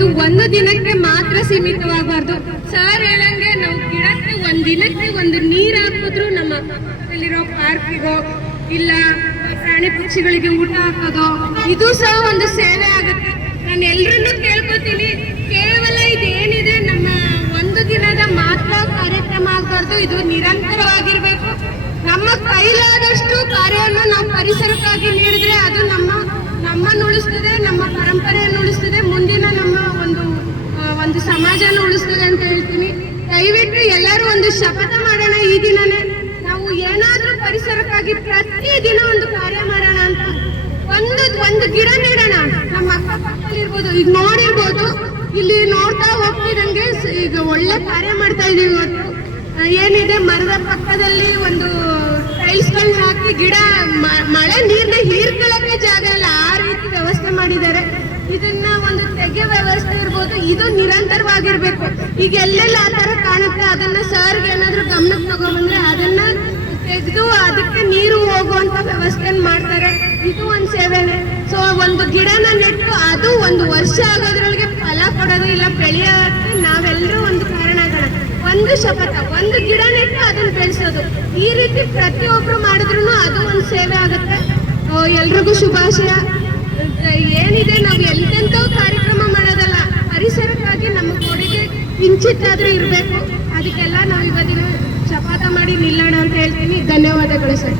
ಅನ್ನೋದು ಒಂದು ದಿನಕ್ಕೆ ಮಾತ್ರ ಸೀಮಿತವಾಗಬಾರ್ದು. ಸರ್ ಹೇಳಂಗೆ ನಾವು ಗಿಡಕ್ಕೆ ಒಂದು ದಿನಕ್ಕೆ ಒಂದು ನೀರು ಹಾಕಿದ್ರು ನಮ್ಮ ಅಕ್ಕಪಕ್ಕದಲ್ಲಿರೋ ಪಾರ್ಕಿಗೋ ಇಲ್ಲ ಪ್ರಾಣಿ ಪಕ್ಷಿಗಳಿಗೆ ಊಟ ಹಾಕೋದು ಇದು ಸಹ ಒಂದು ಸೇವೆ ಆಗುತ್ತೆ. ನಾನು ಎಲ್ಲರನ್ನೂ ಕೇಳ್ಕೊತೀನಿ, ಕೇವಲ ಇದೇನಿದೆ ನಮ್ಮ ಒಂದು ದಿನದ ಮಾತ್ರ ಕಾರ್ಯಕ್ರಮ ಆಗಬಾರ್ದು, ಇದು ನಿರಂತರವಾಗಿರ್ಬೇಕು. ನಮ್ಮ ಕೈಲಾದಷ್ಟು ಕಾರ್ಯವನ್ನು ನಾವು ಪರಿಸರಕ್ಕಾಗಿ ನೀಡಿದ್ರೆ ಅದು ನಮ್ಮನ್ನು ಉಳಿಸ್ತದೆ, ನಮ್ಮ ಪರಂಪರೆಯನ್ನು ಉಳಿಸ್ತದೆ, ಮುಂದಿನ ನಮ್ಮ ಒಂದು ಸಮಾಜನ ಉಳಿಸ್ತದೆ ಅಂತ ಹೇಳ್ತೀನಿ. ದಯವಿಟ್ಟು ಎಲ್ಲರೂ ಒಂದು ಶಪಥ ಮಾಡೋಣ, ಈ ದಿನನೇ ನಾವು ಏನಾದ್ರೂ ಪರಿಸರಕ್ಕಾಗಿ ಪ್ರತಿ ದಿನ ಒಂದು ಕಾರ್ಯ ಮಾಡೋಣ ಅಂತ. ಒಂದು ಗಿಡ ನೆಡೋಣ. ನಮ್ಮ ಅಕ್ಕಪಕ್ಕದಲ್ಲಿ ಇರ್ಬೋದು, ಈಗ ನೋಡಿರ್ಬೋದು, ಇಲ್ಲಿ ನೋಡ್ತಾ ಹೋಗ್ತಿದಂಗೆ ಈಗ ಒಳ್ಳೆ ಕಾರ್ಯ ಮಾಡ್ತಾ ಇದೀವಿ. ಇವತ್ತು ಏನಿದೆ, ಮರದ ಪಕ್ಕದಲ್ಲಿ ಒಂದು ಟೈಲ್ಸ್ಗಳನ್ನ ಹಾಕಿ ಗಿಡ ಮಳೆ ನೀರ್ನ ಹೀರ್ಕೊಳ್ಳಕ್ಕೆ ಜಾಗ ಇಲ್ಲ, ಆ ರೀತಿ ವ್ಯವಸ್ಥೆ ಮಾಡಿದ್ದಾರೆ. ಇದನ್ನ ಒಂದು ತೆಗೆ ವ್ಯವಸ್ಥೆ ಇರ್ಬೋದು, ಇದು ನಿರಂತರವಾಗಿರ್ಬೇಕು. ಈಗ ಎಲ್ಲೆಲ್ಲ ಆ ತರ ಕಾಣುತ್ತೆ, ಅದನ್ನ ಸರ್ಗೆ ಏನಾದ್ರು ಗಮನಕ್ಕೆ ತಗೊಂಡ್ಬಂದ್ರೆ ಅದನ್ನ ತೆಗೆದು ಅದಕ್ಕೆ ನೀರು ಹೋಗುವಂತ ವ್ಯವಸ್ಥೆ ಮಾಡ್ತಾರೆ. ಇದು ಒಂದು ಸೇವೆನೆ. ಸೊ ಒಂದು ಗಿಡನ ನೆಟ್ಟು ಅದು ಒಂದು ವರ್ಷ ಆಗೋದ್ರೊಳಗೆ ಫಲ ಕೊಡೋದು ಇಲ್ಲ ಬೆಳೆಯೋಕ್ಕೆ ನಾವೆಲ್ಲರೂ ಒಂದು ಕಾರಣಗಳ. ಒಂದು ಶಪಥ, ಒಂದು ಗಿಡ ನೆಟ್ಟು ಅದನ್ನ ಬೆಳೆಸೋದು, ಈ ರೀತಿ ಪ್ರತಿಯೊಬ್ರು ಮಾಡಿದ್ರು ಅದು ಒಂದು ಸೇವೆ ಆಗುತ್ತೆ. ಎಲ್ರಿಗೂ ಶುಭಾಶಯ. ಏನಿದೆ, ನಾವು ಎಂತೆಂಥೋ ಕಾರ್ಯಕ್ರಮ ಮಾಡೋದಲ್ಲ, ಪರಿಸರಕ್ಕಾಗಿ ನಮ್ಮ ಕೊಡುಗೆ ಕಿಂಚಿತ್ತಾದ್ರೂ ಇರಬೇಕು. ಅದಕ್ಕೆಲ್ಲ ನಾವು ಇವತ್ತಿನ ಶಪಥ ಮಾಡಿ ನಿಲ್ಲೋಣ ಅಂತ ಹೇಳ್ತೀನಿ. ಧನ್ಯವಾದಗಳು ಸರ್.